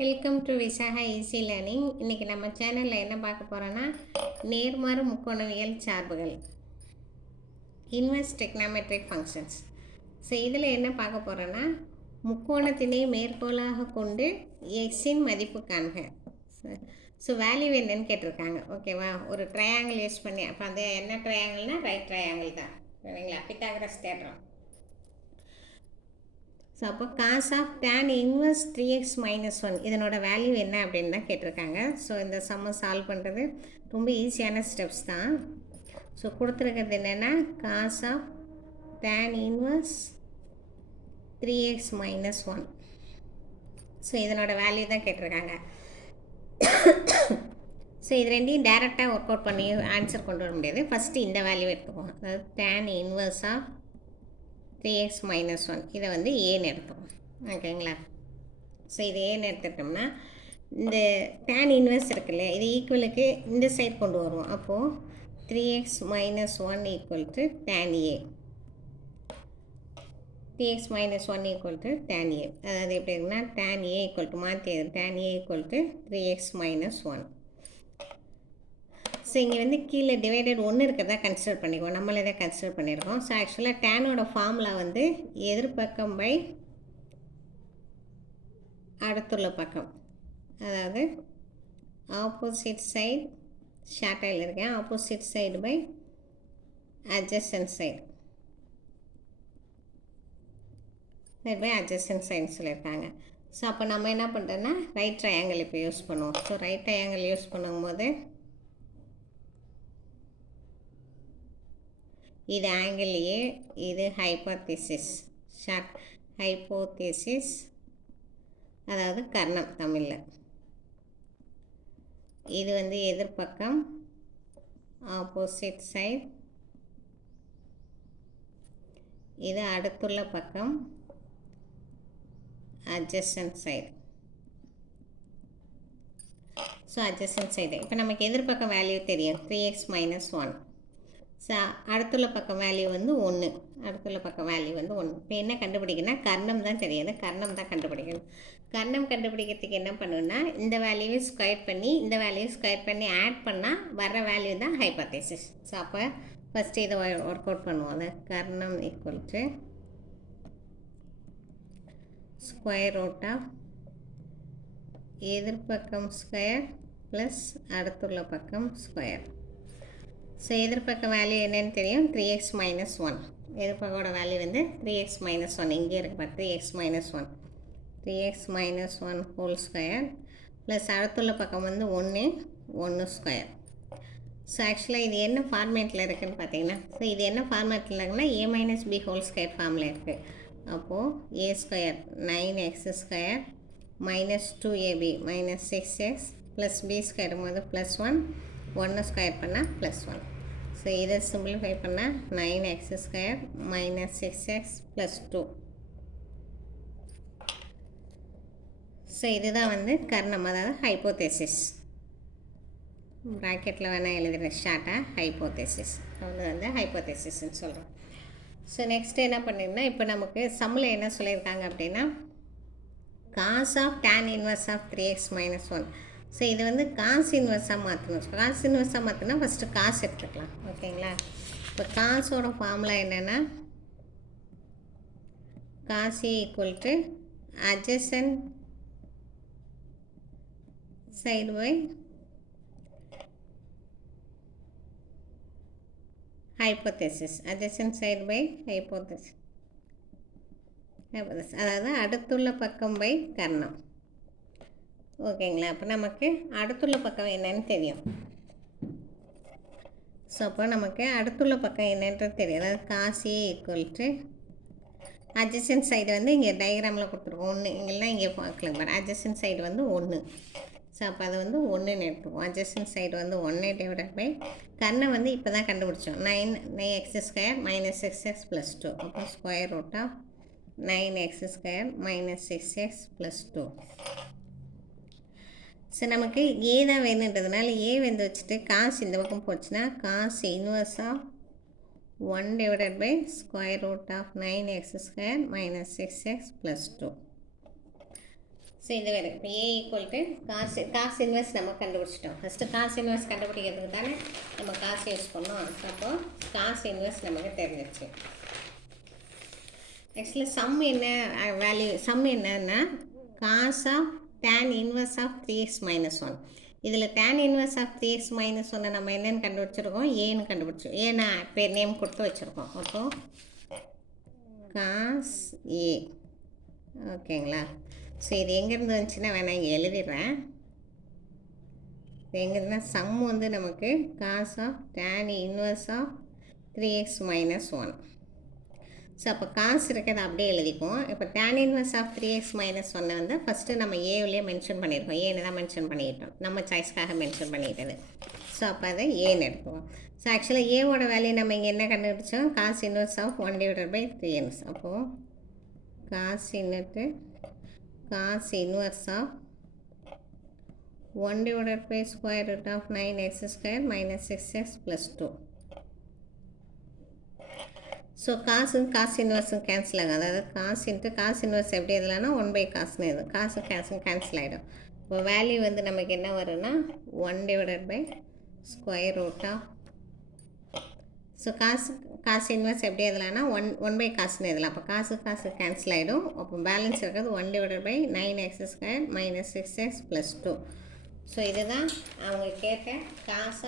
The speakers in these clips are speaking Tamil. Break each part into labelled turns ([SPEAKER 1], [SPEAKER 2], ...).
[SPEAKER 1] Welcome to Visakha easy learning இன்றைக்கி நம்ம சேனலில் என்ன பார்க்க போகிறோன்னா நேர்மாறு முக்கோணவியல் சார்புகள். இன்வெர்ஸ் டெக்னாமெட்ரிக் ஃபங்க்ஷன்ஸ் ஸோ இதில் என்ன பார்க்க போகிறோன்னா முக்கோணத்தினை மேற்கோளாக கொண்டு எக்ஸின் மதிப்பு காண்க. ஸோ வேல்யூ என்னன்னு கேட்டிருக்காங்க. ஓகேவா ஒரு ட்ரையாங்கிள் யூஸ் பண்ணி அப்போ அது என்ன ட்ரையாங்கிள்னால் ரைட் ட்ரையாங்கிள் தான். சரிங்களா? பித்தாகரஸ் தேடுறோம் ஸோ அப்போ cos of tan inverse three x minus one இதனோட வேல்யூ என்ன அப்படின்னு தான் கேட்டிருக்காங்க. ஸோ இந்த சம்மை சால்வ் பண்ணுறது ரொம்ப ஈஸியான ஸ்டெப்ஸ் தான். ஸோ கொடுத்துருக்கிறது என்னென்னா cos of tan inverse three x minus one so இதனோட வேல்யூ தான் கேட்டிருக்காங்க. ஸோ இது ரெண்டையும் டேரெக்டாக ஒர்க் அவுட் பண்ணி ஆன்சர் கொண்டு வர முடியாது. ஃபஸ்ட்டு இந்த வேல்யூ எடுத்துக்குவோம். அதாவது tan inverse of three x minus one இதை வந்து ஏன்னு எடுப்போம். ஓகேங்களா? ஸோ இது ஏன்னு எடுத்துட்டோம்னா இந்த டேன் இன்வெர்ஸ் இருக்கு இல்லையா இது ஈக்குவலுக்கு இந்த சைட் கொண்டு வருவோம். அப்போது three x minus one equal to tan A three x minus one equal to tan A அதாவது எப்படி இருக்குன்னா டேன் ஏ ஈக்குவல் டு மாற்றி tan A equal to three x minus one so இங்கே வந்து கீழே டிவைடட் ஒன்று இருக்கிறதா கன்சிடர் பண்ணிக்குவோம். நம்மளே தான் கன்சிடர் பண்ணியிருக்கோம் ஸோ ஆக்சுவலாக டேனோட ஃபார்முலா வந்து எதிர்பக்கம் பை அடுத்துள்ள பக்கம். அதாவது ஆப்போசிட் சைடு ஷார்ட்டாயில் இருக்கேன். Opposite side by adjacent side net by adjacent side சொல்லியிருக்காங்க. ஸோ அப்போ நம்ம என்ன பண்ணுறோன்னா ரைட் ட்ரையாங்கிள் இப்போ யூஸ் பண்ணுவோம். ஸோ ரைட் ட்ரையாங்கிள் யூஸ் பண்ணும்போது இது ஆங்கிள் ஏ இது ஹைப்போத்திசிஸ் ஷார்ட் ஹைப்போத்திசிஸ் அதாவது கர்ணம் தமிழில். இது வந்து எதிர்பக்கம் ஆப்போசிட் சைட் இது அடுத்துள்ள பக்கம் adjacent side so adjacent side இப்போ நமக்கு எதிர்பக்கம் வேல்யூ தெரியும். Three x minus one so அடுத்துள்ள பக்கம் வேல்யூ வந்து ஒன்று அடுத்துள்ள பக்கம் வேல்யூ வந்து ஒன்று இப்போ என்ன கண்டுபிடிக்கணும் கர்ணம் தான் தெரியாது கர்ணம் தான் கண்டுபிடிக்கணும். கர்ணம் கண்டுபிடிக்கிறதுக்கு என்ன பண்ணுன்னா இந்த வேல்யூவை ஸ்கொயர் பண்ணி இந்த வேல்யூவை ஸ்கொயர் பண்ணி ஆட் பண்ணால் வர வேல்யூ தான் ஹைப்போதேசிஸ் ஸோ அப்போ ஃபஸ்ட்டு இதை ஒர்க் அவுட் பண்ணுவோம். அது கர்ணம் equal to square root of எதிர்பக்கம் square plus அடுத்துள்ள பக்கம் ஸ்கொயர் ஸோ எதிர்பக்க வேல்யூ என்னென்னு தெரியும்? த்ரீ எக்ஸ் மைனஸ் ஒன் எதிர்பக்கோட வேல்யூ வந்து த்ரீ எக்ஸ் மைனஸ் ஒன் இங்கே இருக்கு three x minus one three x minus one whole square plus அடுத்துள்ள பக்கம் வந்து ஒன்று ஒன்று ஸ்கொயர் ஸோ ஆக்சுவலாக இது என்ன ஃபார்மேட்டில் இருக்குதுன்னு பார்த்தீங்கன்னா ஸோ இது என்ன ஃபார்மேட்டில் இருக்குன்னா A minus B whole square ஃபார்மில் இருக்குது அப்போது A square nine x square minus two AB minus six x plus B square போது ப்ளஸ் ஒன் ஒன்று ஸ்கொயர் பண்ணால் ப்ளஸ் ஒன் ஸோ இதை சிம்பிளிஃபை பண்ணால் nine x square minus six x plus two so இதுதான் வந்து கர்ணம் அதாவது ஹைப்போதேசிஸ் ப்ராக்கெட்டில் வேணால் எழுதுகிற ஷார்ட்டாக ஹைப்போதேசிஸ் அது வந்து ஹைப்போதேசிஸ்ன்னு சொல்கிறோம் ஸோ நெக்ஸ்ட் என்ன பண்ணிருந்தா இப்போ நமக்கு சம்மில் என்ன சொல்லியிருக்காங்க அப்படின்னா cos of tan inverse of three x minus one so இது வந்து காசு இன்வெர்ஸாக மாற்றணும் காசு இன்வெர்ஸாக மாற்றினா ஃபஸ்ட்டு காசு எடுத்துக்கலாம். ஓகேங்களா? இப்போ காசோட ஃபார்முலா என்னென்னா Kashi equal to adjacent side by hypothesis adjacent side by hypothesis அதாவது அடுத்துள்ள பக்கம் பை கர்ணம். ஓகேங்களா? அப்போ நமக்கு அடுத்துள்ள பக்கம் என்னன்னு தெரியும். ஸோ அப்போ நமக்கு அடுத்துள்ள பக்கம் என்னன்றது தெரியும். அதாவது Kashi equal to adjacent side வந்து இங்கே டயக்ராமில் கொடுத்துருக்கோம். ஒன்று இங்கெல்லாம் இங்கே பார்க்கலாம் பாரு அட்ஜஸ்டன் சைடு வந்து ஒன்று ஸோ அப்போ அது வந்து ஒன்றுன்னு எடுத்துக்குவோம். அட்ஜஸ்டன் சைடு வந்து ஒன்று டிவைட் பை கண்ணை வந்து இப்போ தான் கண்டுபிடிச்சோம். Nine nine x square minus six x plus two அப்போ square root of nine x square minus six x plus two so நமக்கு ஏ தான் வேணுன்றதுனால ஏ வந்து வச்சுட்டு காசு இந்த பக்கம் போச்சுன்னா cos inverse of one divided by square root of nine x square minus six x plus two so இது வேறு. இப்போ ஏ ஈக்குவல் டு காசு காசு இன்வெஸ்ட் நம்ம கண்டுபிடிச்சிட்டோம். ஃபஸ்ட்டு காசு இன்வெஸ்ட் கண்டுபிடிக்கிறதுக்கு தானே நம்ம காசு யூஸ் பண்ணோம். அப்போ காசு இன்வெஸ்ட் நமக்கு தெரிஞ்சிச்சு. ஆக்சுவலி சம் என்ன வேல்யூ சம் என்னன்னா cos of tan inverse of three x minus one இதில் tan inverse of three x minus ஒன்று நம்ம என்னென்னு கண்டுபிடிச்சிருக்கோம்? ஏன்னு கண்டுபிடிச்சோம் ஏன்னா பேர் நேம் கொடுத்து வச்சுருக்கோம். அப்போது காஸ் ஏ ஓகேங்களா? ஸோ இது எங்கேருந்து வந்துச்சுன்னா வேணாம் இங்கே எழுதிடுறேன். இது எங்கேருந்தா சம் வந்து நமக்கு cos of tan inverse of three x minus one so அப்போ காசு இருக்கிறத அப்படியே எழுதிப்போம் இப்போ tan inverse of three x minus ஒன்னை வந்து ஃபஸ்ட்டு நம்ம ஏவிலே மென்ஷன் பண்ணியிருக்கோம் ஏன்னு தான் மென்ஷன் பண்ணிட்டோம். நம்ம சாய்ஸ்க்காக மென்ஷன் பண்ணிட்டது. ஸோ அப்போ அதை ஏன்னு எடுப்போம் ஸோ ஆக்சுவலாக ஏவோட வேல்யூ நம்ம இங்கே என்ன கண்டுபிடிச்சோம்? Cos inverse of one divided by three ends அப்போது cos இன்னட்டு cos inverse of one divided by square root of nine x square minus six x plus two so காசும் காசு இன்வெர்ஸும் கேன்சல் ஆகும் அதாவது காசுன்ட்டு காசு இன்வெர்ஸ் எப்படி எதுலனா ஒன் பை காசுன்னு எதுவும் காசு காசும் கேன்சல் ஆகிடும் இப்போ வேல்யூ வந்து நமக்கு என்ன வரும்னா ஒன் டிவைடட் பை ஸ்கொயர் ரூட்டா ஸோ காசு காசு இன்வெஸ்ட் எப்படி எதுலனா ஒன் ஒன் பை காசுன்னு எதுலாம் அப்போ காசு காசு கேன்சல் ஆகிடும் அப்போ பேலன்ஸ் இருக்கிறது one divided by nine x square minus six x plus two so இதுதான் அவங்க கேட்ட காஸ்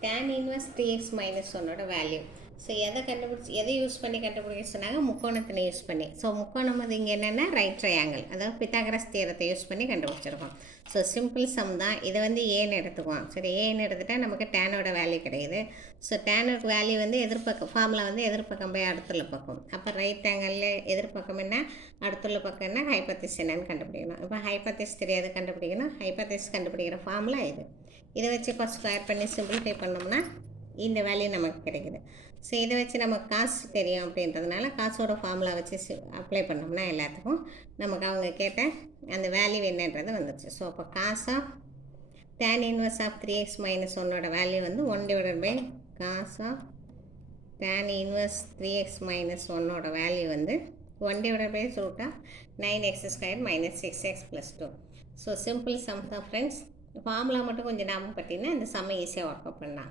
[SPEAKER 1] டேன் இன்வெஸ்ட் த்ரீ எக்ஸ் மைனஸ் ஒன்னோட வேல்யூ ஸோ எதை கண்டுபிடிச்சி எதை யூஸ் பண்ணி கண்டுபிடிக்க சொன்னாங்க? முக்கோணத்தினை யூஸ் பண்ணி. ஸோ முக்கோணம் அது இங்கே என்னென்னா ரைட் ட்ரையாங்கிள் அதாவது பித்தாகரஸ் தீரத்தை யூஸ் பண்ணி கண்டுபிடிச்சிருக்கோம். ஸோ சிம்பிள் சம் தான். இதை வந்து ஏன்னு எடுத்துக்குவோம். சரி ஏன்னு எடுத்துகிட்டா நமக்கு டேனோட வேல்யூ கிடையாது ஸோ டேனோட வேல்யூ வந்து எதிர்பக்கம் ஃபார்முலா வந்து எதிர்பக்கம் போய் அடுத்துள்ள பக்கம். அப்போ ரைட் ஆங்கிளில் எதிர்பக்கம் என்ன? அடுத்துள்ள பக்கம் என்ன? ஹைப்பத்திஸ் என்னன்னு கண்டுபிடிக்கணும். இப்போ ஹைப்பத்திஸ் தெரியாது கண்டுபிடிக்கணும். ஹைப்பத்திஸ் கண்டுபிடிக்கிற ஃபார்முலா இது. இதை வச்சு இப்போ ஸ்கொயர் பண்ணி சிம்பிளிஃபை பண்ணோம்னா இந்த வேல்யூ நமக்கு கிடைக்குது. ஸோ இதை வச்சு நமக்கு காசு தெரியும் அப்படின்றதுனால காசோட ஃபார்முலா வச்சு அப்ளை பண்ணோம்னா எல்லாத்துக்கும் நமக்கு அவங்க கேட்ட அந்த வேல்யூ என்னன்றது வந்துச்சு ஸோ அப்போ காசா tan inverse of three x minus ஒன்னோட வேல்யூ வந்து one divided by Gaza tan inverse three x minus ஒன்னோட வேல்யூ வந்து one divided by root of nine x square minus six x plus two so simple sum தான் ஃப்ரெண்ட்ஸ் ஃபார்முலா மட்டும் கொஞ்சம் ஞாபகம் பார்த்தீங்கன்னா இந்த சம்மை ஈஸியாக ஒர்க் அவுட் பண்ணலாம்.